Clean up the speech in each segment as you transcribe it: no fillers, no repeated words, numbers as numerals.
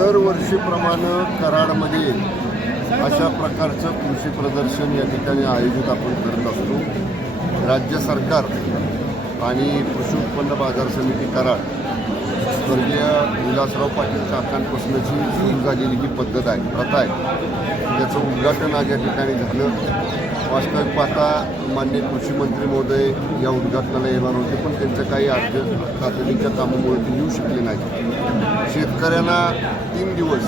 दरवर्षीप्रमाणे कराडमध्ये अशा प्रकारचं कृषी प्रदर्शन या ठिकाणी आयोजित आपण करत असतो. राज्य सरकार आणि कृषी उत्पन्न बाजार समिती कराड स्वर्गीय विलासराव पाटील काकांपासूनची सुरू झालेली ही पद्धत आहे, प्रथा आहे. त्याचं उद्घाटन आज या ठिकाणी झालं. वास्तविक पाहता माननीय कृषी मंत्री महोदय या उद्घाटनाला येणार होते, पण त्यांच्या काही तातडीच्या कामामुळे ते येऊ शकले नाही. शेतकऱ्यांना 3 दिवस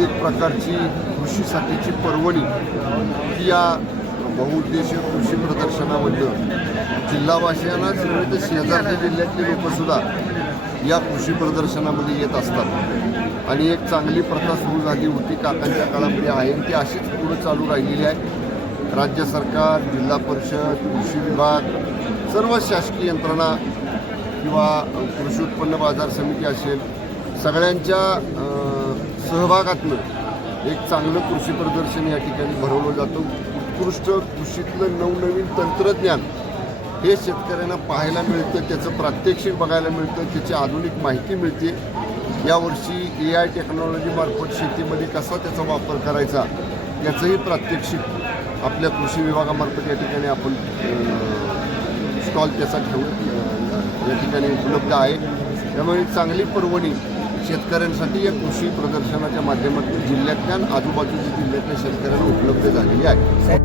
एक प्रकारची कृषीसाठीची पर्वणी ही या बहुउद्देशीय कृषी प्रदर्शनामधलं जिल्हावासियांनाच नव्हे तर शेजारच्या जिल्ह्यातले लोकंसुद्धा या कृषी प्रदर्शनामध्ये येत असतात. आणि एक चांगली प्रथा सुरू झाली होती, काकांच्या काळामध्ये आहे, ती अशीच पुढे चालू राहिलेली आहे. राज्य सरकार, जिल्हा परिषद, कृषी विभाग, सर्व शासकीय यंत्रणा किंवा कृषी उत्पन्न बाजार समिती असेल, सगळ्यांच्या सहभागातनं एक चांगलं कृषी प्रदर्शन या ठिकाणी भरवलं जातं. उत्कृष्ट कृषीतलं नवनवीन तंत्रज्ञान हे शेतकऱ्यांना पाहायला मिळतं, त्याचं प्रात्यक्षिक बघायला मिळतं, त्याची आधुनिक माहिती मिळते. यावर्षी AI टेक्नॉलॉजीमार्फत शेतीमध्ये कसा त्याचा वापर करायचा याचंही प्रात्यक्षिक आपल्या कृषी विभागामार्फत या ठिकाणी आपण स्टॉल त्याचा ठेवून या ठिकाणी उपलब्ध आहे. त्यामुळे चांगली पर्वणी शेतकऱ्यांसाठी या कृषी प्रदर्शनाच्या माध्यमातून जिल्ह्यातल्या आजूबाजूच्या जिल्ह्यातल्या शेतकऱ्यांना उपलब्ध झालेली आहे.